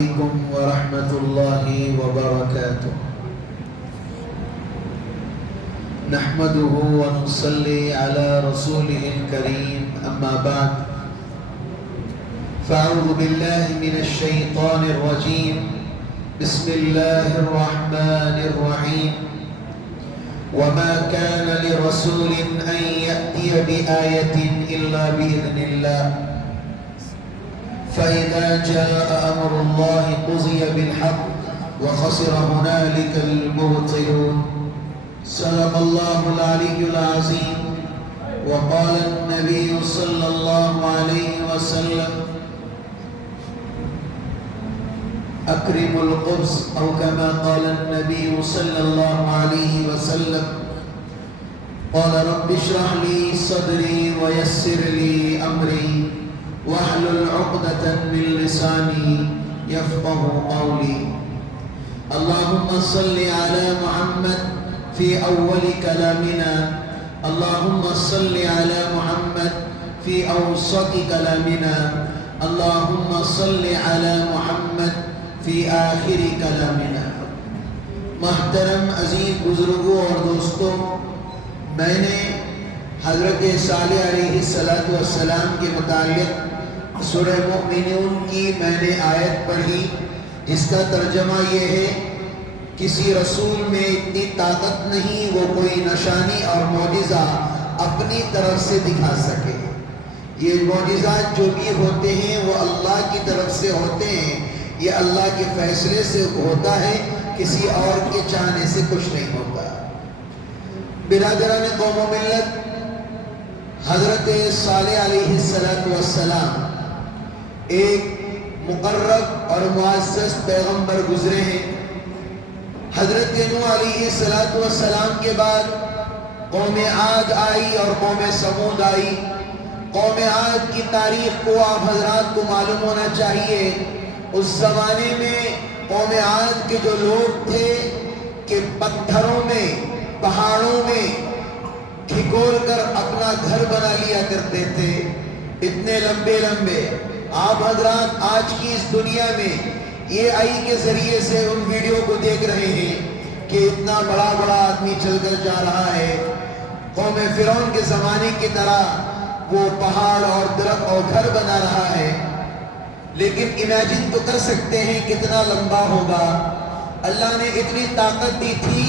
عليكم ورحمة الله وبركاته. نحمده ونصلي على رسوله الكريم، أما بعد، فأعوذ بالله من الشيطان الرجيم. بسم الله الرحمن الرحيم. وما كان لرسول أن يأتي بآية إلا بإذن الله، فإذا جاء أمر الله قضي بالحق وخسر هنالك المبطلون. صدق الله العلي العظيم. وقال النبي صلى الله عليه وسلم: أكرم القبز، أو كما قال النبي صلى الله عليه وسلم. قال رب اشرح لي صدري ويسر لي أمري واحلل عقدة من لساني يفقه قولي. اللهم صل على محمد في أول كلامنا، اللهم صل على محمد في أوسط كلامنا، اللهم صل على محمد في آخر کلامنا. محترم عزیز بزرگوں اور دوستوں، میں نے حضرت صالح علیہ السلام کے متعلق سورہ مؤمنون کی میں نے آیت پڑھی، جس کا ترجمہ یہ ہے: کسی رسول میں اتنی طاقت نہیں وہ کوئی نشانی اور معجزہ اپنی طرف سے دکھا سکے. یہ معجزات جو بھی ہوتے ہیں وہ اللہ کی طرف سے ہوتے ہیں، یہ اللہ کے فیصلے سے ہوتا ہے، کسی اور کے چاہنے سے کچھ نہیں ہوتا. برادران قوم و ملت، حضرت صالح علیہ السلام ایک مقرب اور معزز پیغمبر گزرے ہیں. حضرت نوح علیہ السلام کے بعد قوم عاد آئی اور قوم سمود آئی. قوم عاد کی تاریخ کو آپ حضرات کو معلوم ہونا چاہیے. اس زمانے میں قوم عاد کے جو لوگ تھے کہ پتھروں میں، پہاڑوں میں کھکول کر اپنا گھر بنا لیا کرتے تھے، اتنے لمبے لمبے. آپ حضرات آج کی اس دنیا میں اے آئی کے ذریعے سے ان ویڈیو کو دیکھ رہے ہیں کہ اتنا بڑا بڑا آدمی چل کر جا رہا ہے، قوم فرعون کے زمانے کی طرح وہ پہاڑ اور درخت اور گھر بنا رہا ہے. لیکن امیجن تو کر سکتے ہیں کتنا لمبا ہوگا. اللہ نے اتنی طاقت دی تھی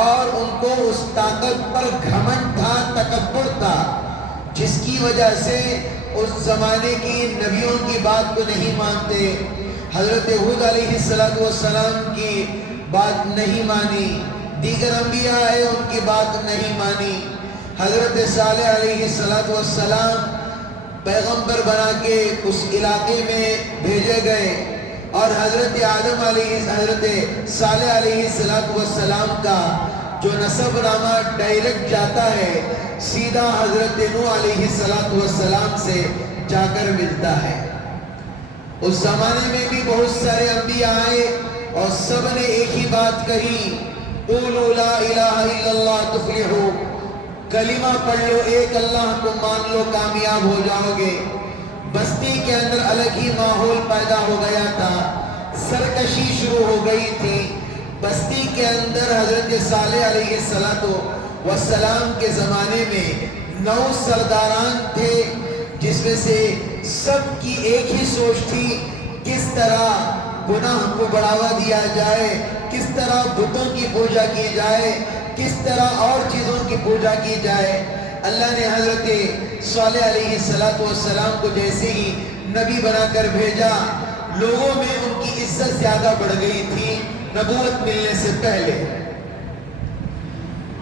اور ان کو اس طاقت پر گھمنڈ تھا، تکبر تھا، جس کی وجہ سے اس زمانے کی نبیوں کی بات کو نہیں مانتے. حضرت ہود علیہ السلام کی بات نہیں مانی، دیگر انبیاء آئے ان کی بات نہیں مانی. حضرت صالح علیہ السلام پیغمبر بنا کے اس علاقے میں بھیجے گئے اور حضرت صالح علیہ السلام کا جو نسب نامہ ڈائریکٹ جاتا ہے سیدھا حضرت نوح علیہ السلام سے جا کر ملتا ہے. اس زمانے میں بھی بہت سارے انبیاء آئے اور سب نے ایک ہی بات کہی: قولوا لا الہ الا اللہ تفلحوا، کلمہ پڑھ لو، ایک اللہ کو مان لو، کامیاب ہو جاؤ گے. بستی کے اندر الگ ہی ماحول پیدا ہو گیا تھا، سرکشی شروع ہو گئی تھی. بستی کے اندر حضرت صالح علیہ السلام کے زمانے میں 9 سرداران تھے، جس میں سے سب کی ایک ہی سوچ تھی: کس طرح گناہ کو بڑھاوا دیا جائے، کس طرح بتوں کی پوجا کی جائے، کس طرح اور چیزوں کی پوجا کی جائے. اللہ نے حضرت صالح علیہ السلام کو جیسے ہی نبی بنا کر بھیجا، لوگوں میں ان کی عزت زیادہ بڑھ گئی تھی. نبوت ملنے سے پہلے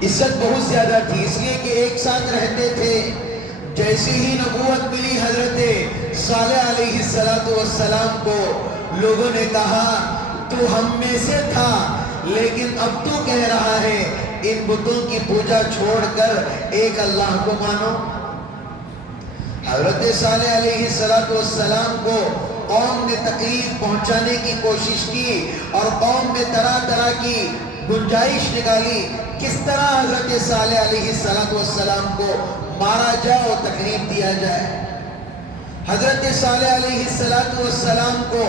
عزت بہت زیادہ تھی، اس لیے کہ ایک ساتھ رہتے تھے. جیسے ہی نبوت ملی حضرت صالح علیہ السلام کو، لوگوں نے کہا: تو ہم میں سے تھا، لیکن اب تو کہہ رہا ہے ان بتوں کی پوجا چھوڑ کر ایک اللہ کو مانو. حضرت صالح علیہ السلام کو قوم نے تکلیف پہنچانے کی کوشش کی اور قوم نے طرح طرح کی گنجائش نکالی کس طرح حضرت صالح علیہ السلام کو مارا جائے اور تکلیف دیا جائے. حضرت صالح علیہ السلام کو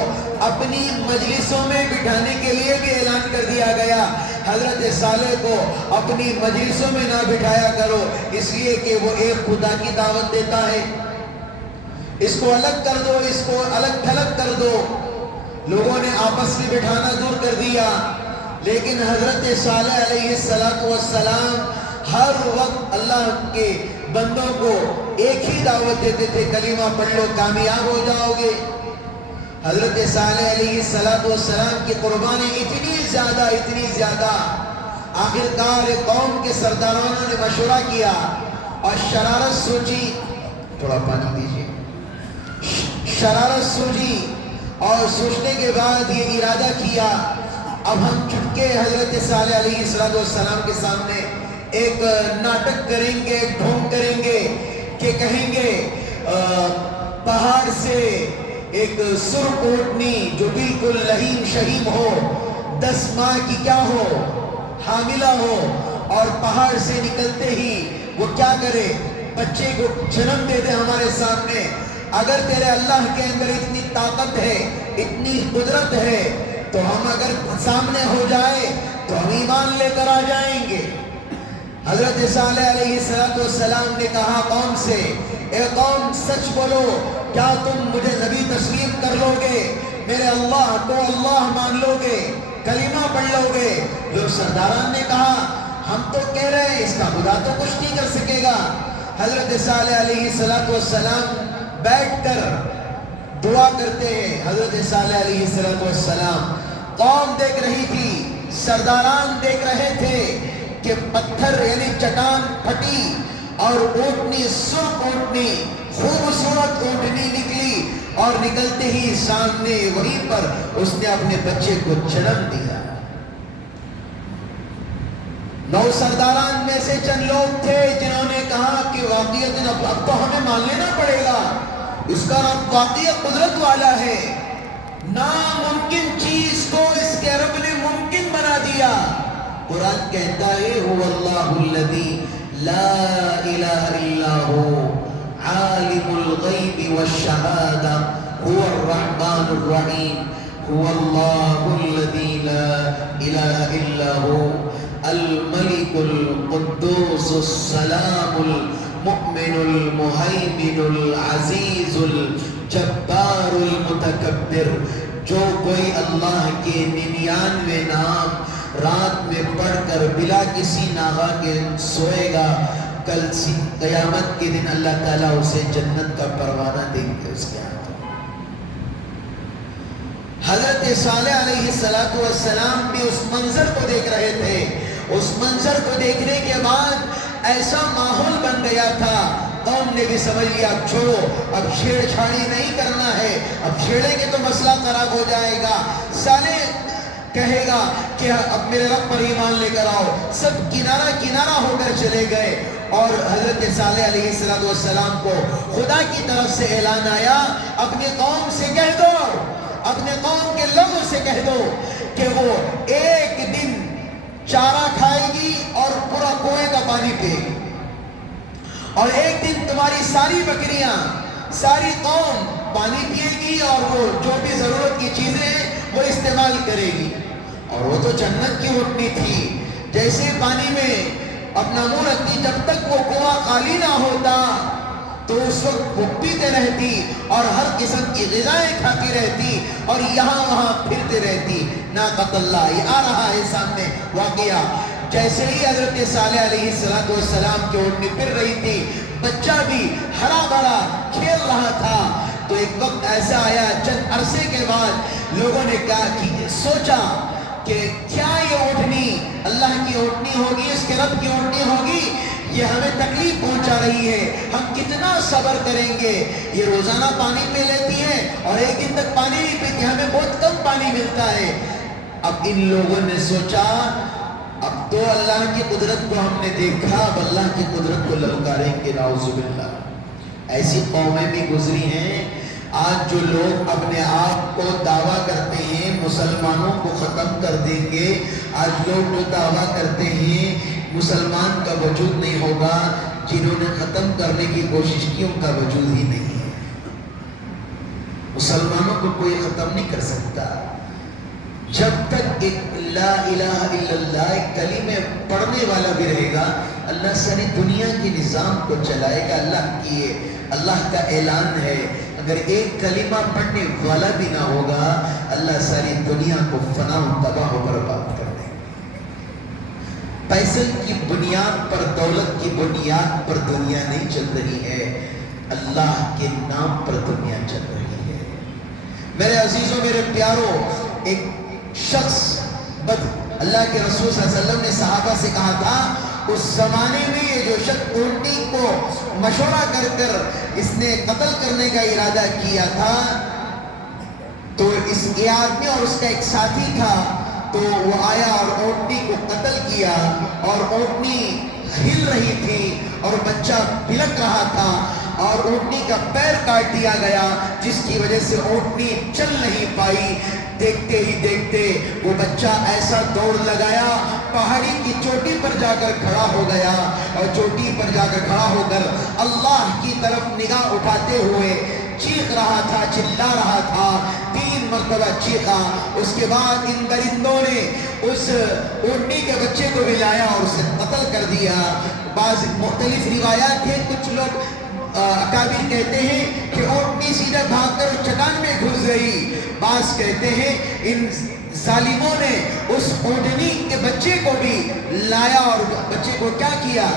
اپنی مجلسوں میں بٹھانے کے لیے بھی اعلان کر دیا گیا، حضرت صالح کو اپنی مجلسوں میں نہ بٹھایا کرو، اس لیے کہ وہ ایک خدا کی دعوت دیتا ہے، اس کو الگ کر دو، اس کو الگ تھلگ کر دو۔ لوگوں نے آپس میں بٹھانا دور کر دیا، لیکن حضرت صالح علیہ السلام ہر وقت اللہ کے بندوں کو ایک ہی دعوت دیتے تھے، کلمہ پڑھ لو کامیاب ہو جاؤ گے۔ حضرت صالح علیہ السلام کی قربانی اتنی زیادہ، آخرکار قوم کے سردارانوں نے مشورہ کیا اور شرارت سوچی، تھوڑا پانی دیجیے، شرارت سوچی اور سوچنے کے بعد یہ ارادہ کیا، اب ہم چھپکے حضرت صالح علیہ السلام کے سامنے ایک ناٹک کریں گے، ایک ڈھونگ کریں گے کہ کہیں گے پہاڑ سے ایک سرخ اونٹنی جو بالکل لہیم شہیم ہو، 10 ماہ کی کیا ہو، حاملہ ہو، اور پہاڑ سے نکلتے ہی وہ کیا کرے، بچے کو جنم دے دے ہمارے سامنے۔ اگر تیرے اللہ کے اندر اتنی طاقت ہے، اتنی قدرت ہے، تو ہم اگر سامنے ہو جائے تو ہم ایمان لے کر آ جائیں گے۔ حضرت صالح علیہ السلام نے کہا قوم سے، اے قوم سچ بولو، کیا تم مجھے نبی تسلیم کر لو گے، میرے اللہ کو اللہ مان لو گے، کلمہ پڑھ لو گے؟ جو سرداران نے کہا ہم تو کہہ رہے ہیں اس کا خدا تو کچھ نہیں کر سکے گا۔ حضرت صالح علیہ السلام بیٹھ کر دعا کرتے ہیں۔ حضرت صالح علیہ السلام، قوم دیکھ رہی تھی، سرداران دیکھ رہے تھے کہ پتھر یعنی چٹان پھٹی اور اونٹنی، سرخ اونٹنی، خوبصورت اونٹنی نکلی، اور نکلتے ہی سامنے وہیں پر اس نے اپنے بچے کو جنم دیا۔ 9 سرداران میں سے چند لوگ تھے جنہوں نے کہا کہ واقعیت اب تو ہمیں مان لینا پڑے گا، اس کا رب واقعی قدرت والا ہے، ناممکن چیز کو اس کے رب نے ممکن بنا دیا۔ قرآن کہتا ہے هو اللہ الذی لا الہ الا هو عالم الغیب والشہادہ هو الرحمن الرحیم هو اللہ الذی لا الہ الا هو الملک القدوس السلام المؤمن المہیمن العزیز الجبار المتکبر۔ جو کوئی اللہ کے 99 نام رات میں پڑھ کر بلا کسی ناغہ کے سوئے گا، کل قیامت کے دن اللہ تعالیٰ اسے جنت کا پروانہ دیں گے اس کے ہاتھوں۔ حضرت صالح علیہ السلام بھی اس منظر کو دیکھ رہے تھے۔ اس منظر کو دیکھنے کے بعد ایسا ماحول بن گیا تھا، قوم نے بھی سمجھ لیا اب چھوڑو، اب چھیڑ چھاڑی نہیں کرنا ہے، اب چھیڑیں گے تو مسئلہ خراب ہو جائے گا۔ صالح کہے گا کہ اب میرے رب پر ایمان لے کر آؤ، سب کنارہ ہو کر چلے گئے، اور حضرت صالح علیہ السلام کو خدا کی طرف سے اعلان آیا، اپنی قوم سے کہہ دو، اپنے قوم کے لوگوں سے کہہ دو کہ وہ ایک دن چارہ کھائے گی اور پورا کنویں کا پانی پیے گی، اور ایک دن تمہاری ساری بکریاں، ساری قوم پانی پیے گی، اور وہ جو بھی ضرورت کی چیزیں ہیں وہ استعمال کرے گی۔ اور وہ تو جنت کی اونٹنی تھی، جیسے پانی میں اپنا منہ رکھتی، جب تک وہ کنواں خالی نہ ہوتا تو اس وقت وہ پیتے رہتی اور ہر قسم کی غذائیں کھاتی رہتی اور یہاں وہاں پھرتے رہتی۔ ناقۃ اللہ، یہ آ رہا ہے سامنے واقعہ۔ جیسے ہی حضرت صالح علیہ السلام کی اونٹنی پھر رہی تھی، بچہ بھی ہرا بھرا کھیل رہا تھا، تو ایک وقت ایسا آیا، چند عرصے کے بعد لوگوں نے سوچا کہ کیا یہ اونٹنی اللہ کی اونٹنی ہوگی، اس کے رب کی اونٹنی ہوگی، یہ ہمیں تکلیف پہنچا رہی ہے، ہم کتنا صبر کریں گے، یہ روزانہ پانی پی لیتی ہے اور ایک دن تک پانی نہیں پیتی، ہمیں بہت کم پانی ملتا ہے۔ اب ان لوگوں نے سوچا اب تو اللہ کی قدرت کو ہم نے دیکھا، اب اللہ کی قدرت کو للکاریں گے، نعوذ باللہ۔ ایسی قومیں بھی گزری ہیں۔ آج جو لوگ اپنے آپ کو دعویٰ کرتے ہیں مسلمانوں کو ختم کر دیں گے، آج لوگ جو دعویٰ کرتے ہیں مسلمان کا وجود نہیں ہوگا، جنہوں نے ختم کرنے کی کوشش کی ان کا وجود ہی نہیں ہے۔ مسلمانوں کو کوئی ختم نہیں کر سکتا جب تک ایک لا الہ الا اللہ ایک کلمے پڑھنے والا بھی رہے گا، اللہ ساری دنیا کی نظام کو چلائے گا۔ اللہ کا اعلان ہے، اگر ایک کلمہ پڑھنے والا بھی نہ ہوگا، اللہ ساری دنیا کو فنا و تباہ و برباد کر دے گا۔ پیسے کی بنیاد پر، دولت کی بنیاد پر دنیا نہیں چل رہی ہے، اللہ کے نام پر دنیا چل رہی ہے۔ میرے عزیزوں، میرے پیاروں، ایک شخص اللہ کے رسول صلی اللہ علیہ وسلم نے صحابہ سے کہا تھا، اس زمانے میں یہ جو شخص اونٹی کو مشورہ کر کر اس نے قتل کرنے کا ارادہ کیا تھا، تو یہ آدمی اور اس کا ایک ساتھی تھا، تو وہ آیا اور اونٹی کو قتل کیا، اور اونٹی ہل رہی تھی اور بچہ بلک رہا تھا، اور اونٹنی کا پیر کاٹ دیا گیا، جس کی وجہ سے اونٹنی چل نہیں پائی۔ دیکھتے ہی دیکھتے وہ بچہ ایسا دوڑ لگایا، پہاڑی کی چوٹی پر جا کر کھڑا ہو گیا، اور چوٹی پر جا کر کھڑا ہو کر اللہ کی طرف نگاہ اٹھاتے ہوئے چیخ رہا تھا، چلا رہا تھا، 3 مرتبہ چیخا۔ اس کے بعد ان درندوں نے اس اونٹنی کے بچے کو بھی لایا اور اسے قتل کر دیا۔ بعض مختلف روایات ہیں، کچھ لوگ اکابر کہتے ہیں کہ اونٹنی سیدھا بھاگ کر اس چٹان میں گھس گئی، بعض کہتے ہیں ان ظالموں نے اس اونٹنی کے بچے کو بھی لایا اور بچے کو کیا کیا،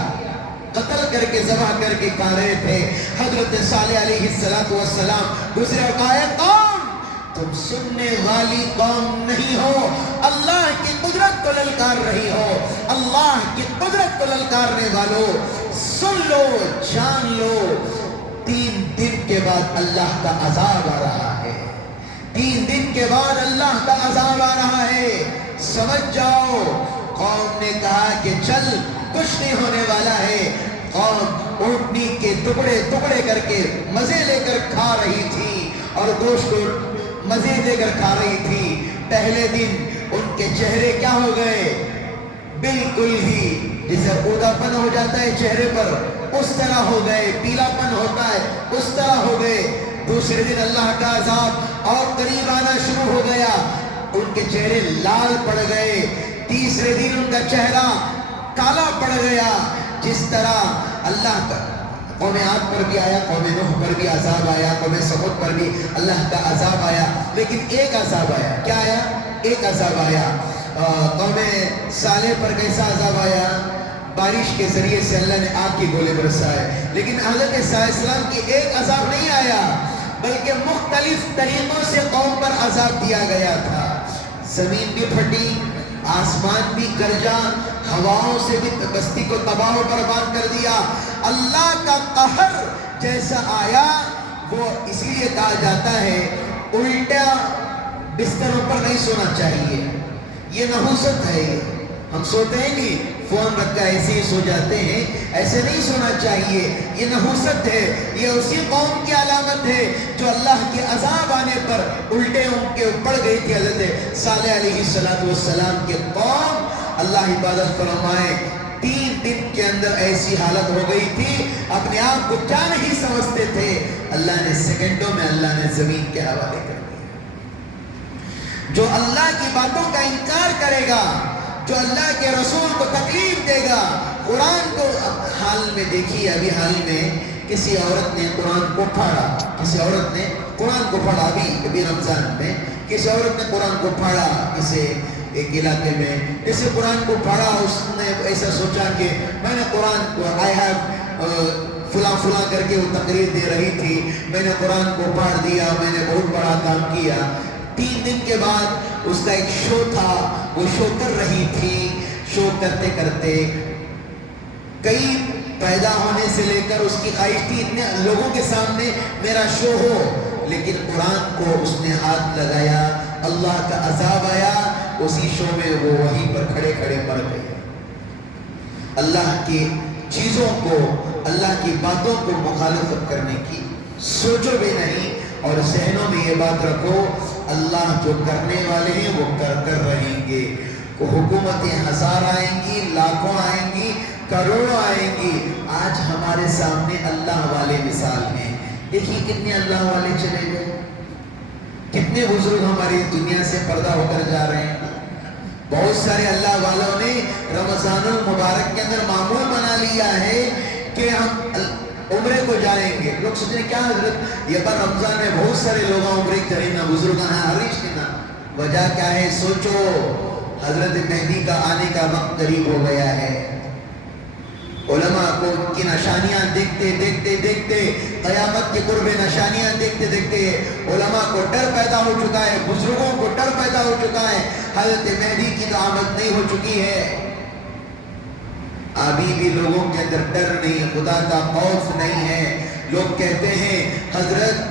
قتل کر کے ذبح کر کے کھا رہے تھے۔ حضرت صالح علیہ السلام گزرے اور کہا، قوم تم سننے والی قوم نہیں ہو، اللہ کی قدرت کو للکار رہی ہو، اللہ کی قدرت کو للکارنے والوں سن لو، جان لو، 3 دن کے بعد اللہ کا عذاب آ رہا ہے، 3 دن کے بعد اللہ کا عذاب آ رہا ہے، سمجھ جاؤ۔ قوم نے کہا کہ چل، کچھ نہیں ہونے والا ہے۔ قوم اونٹنی کے ٹکڑے ٹکڑے کر کے مزے لے کر کھا رہی تھی، اور گوشت کو مزے لے کر کھا رہی تھی۔ پہلے دن ان کے چہرے کیا ہو گئے، بالکل ہی جسے اودا پن ہو جاتا ہے چہرے پر، اس طرح ہو گئے، پیلا پن ہوتا ہے اس طرح ہو گئے۔ دوسرے دن اللہ کا عذاب اور قریب آنا شروع ہو گیا، ان کے چہرے لال پڑ گئے۔ تیسرے دن ان کا چہرہ کالا پڑ گیا۔ جس طرح اللہ کا قوم عاد پر بھی آیا، قوم نوح پر بھی عذاب آیا، قوم سمود پر بھی اللہ کا عذاب آیا، لیکن ایک عذاب آیا۔ کیا آیا؟ ایک عذاب آیا۔ قوم صالح پر کیسا عذاب آیا؟ بارش کے ذریعے سے اللہ نے آگ کی گولے برسائے، لیکن حضرت صلی اللہ علیہ وسلم کی ایک عذاب نہیں آیا، بلکہ مختلف طریقوں سے قوم پر عذاب دیا گیا تھا۔ زمین بھی پھٹی، آسمان بھی گرجا، ہواؤں سے بھی بستی کو تباہ و برباد کر دیا۔ اللہ کا قہر جیسا آیا، وہ اس لیے کہا جاتا ہے الٹا بستروں پر نہیں سونا چاہیے، یہ نحوست ہے۔ ہم سوتے ہیں نہیں، فون رکھا ایسے ہی سو جاتے ہیں، ایسے نہیں سونا چاہیے، یہ نحوست ہے۔ یہ اسی قوم کی علامت ہے جو اللہ کے عذاب آنے پر الٹے ان کے پڑ گئی تھی۔ حضرت صالح علیہ السلام کے قوم، اللہ حفاظت فرمائے، 3 دن کے اندر ایسی حالت ہو گئی تھی، اپنے آپ کو کیا نہیں سمجھتے تھے، اللہ نے سیکنڈوں میں اللہ نے زمین کے حوالے کر دیا۔ جو اللہ کی باتوں کا انکار کرے گا، جو اللہ کے رسول کو تکلیف دے گا، قرآن کو حال میں دیکھیے، ابھی حال میں کسی عورت نے قرآن کو پھاڑا، کسی عورت نے قرآن کو پھاڑا، ابھی رمضان میں کسی عورت نے قرآن کو پھاڑا، کسی ایک علاقے میں اسے قرآن کو پھاڑا۔ اس نے ایسا سوچا کہ میں نے قرآن کو فلاں فلاں کر کے وہ تقریر دے رہی تھی، میں نے قرآن کو پھاڑ دیا، میں نے بہت بڑا کام کیا۔ 3 دن کے بعد اس کا ایک شو تھا، وہ شو کر رہی تھی، شو کرتے کرتے کئی پیدا ہونے سے لے کر اس کی خواہش تھی اتنے لوگوں کے سامنے میرا شو ہو، لیکن قرآن کو اس نے ہاتھ لگایا، اللہ کا عذاب آیا، اسی شو میں وہ وہیں پر کھڑے کھڑے مر گئے۔ اللہ کی چیزوں کو، اللہ کی باتوں کو مخالفت کرنے کی سوچو بھی نہیں، اور ذہنوں میں یہ بات رکھو، اللہ جو کرنے والے ہیں وہ کر رہیں گے۔ حکومتیں 1000 آئیں گی، لاکھوں آئیں گی، کروڑوں آئیں گی۔ آج ہمارے سامنے اللہ والے مثال ہیں، دیکھیے کتنے اللہ والے چلے گئے، کتنے بزرگ ہماری دنیا سے پردہ ہو کر جا رہے ہیں. بہت سارے اللہ والوں نے رمضان المبارک کے اندر معمول بنا لیا ہے کہ ہم عمرے کو جائیں گے. لوگ سوچ رہے کیا حضرت یہ بار رمضان میں بہت سارے لوگ عمرے کریں نا بزرگ ہیں حریش نا. وجہ کیا ہے؟ سوچو حضرت مہدی کا آنے کا وقت قریب ہو گیا ہے. علماء کو کی نشانیاں دیکھتے دیکھتے دیکھتے قیامت کے قرب نشانیاں دیکھتے دیکھتے علماء کو ڈر پیدا ہو چکا ہے، بزرگوں کو ڈر پیدا ہو چکا ہے. حضرت مہدی کی تو آمد نہیں ہو چکی ہے. ابھی بھی لوگوں کے اندر ڈر نہیں، خدا کا خوف نہیں ہے. لوگ کہتے ہیں حضرت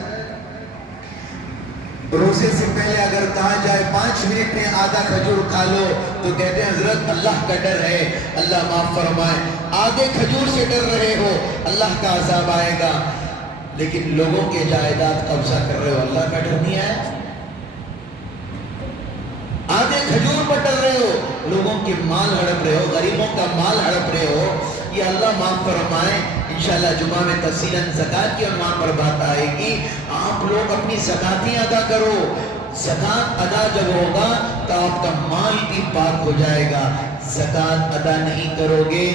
روزے سے پہلے اگر کہا جائے 5 منٹ میں آدھا کھجور کھا لو تو کہتے ہیں حضرت اللہ کا ڈر ہے، اللہ معاف فرمائے. آدھے کھجور سے ڈر رہے ہو، اللہ کا عذاب آئے گا. لیکن لوگوں کے جائیداد قبضہ کر رہے ہو، اللہ کا ڈر نہیں ہے. آدھے کھجور پر ڈر رہے ہو، لوگوں کے مال ہڑپ رہے ہو، غریبوں کا مال ہڑپ رہے ہو. یہ اللہ معاف فرمائے. انشاءاللہ جمعہ میں تفصیلاً زکوٰۃ کی عنوان پر بات آئے گی. آپ لوگ اپنی زکاتیں ادا کرو. زکوٰۃ ادا جب ہوگا تو آپ کا مال بھی پاک ہو جائے گا. زکوٰۃ ادا نہیں کرو گے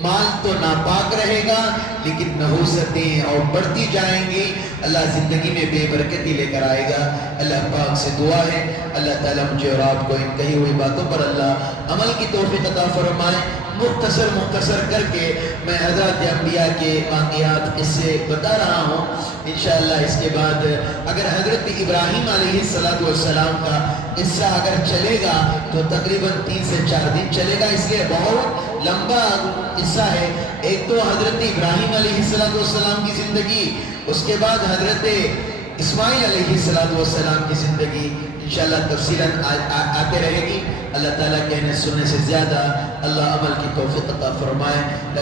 مال تو ناپاک رہے گا، لیکن نحوستیں اور بڑھتی جائیں گی. اللہ زندگی میں بے برکتی لے کر آئے گا. اللہ پاک سے دعا ہے اللہ تعالیٰ مجھے اور آپ کو ان کہی ہوئی باتوں پر اللہ عمل کی توفیق عطا فرمائے. مختصر کر کے میں حضرات انبیاء کے واقعات اس سے بتا رہا ہوں. انشاءاللہ اس کے بعد اگر حضرت ابراہیم علیہ السلام کا قصہ اگر چلے گا تو تقریباً 3 سے 4 دن چلے گا، اس لیے بہت لمبا قصہ ہے. ایک تو حضرت ابراہیم علیہ السلام کی زندگی، اس کے بعد حضرت اسماعیل علیہ السلام کی زندگی انشاءاللہ تفصیلاً آتے رہے گی. اللہ تعالیٰ کہنے سننے سے زیادہ اللہ عمل کی توفیق عطا فرمائے.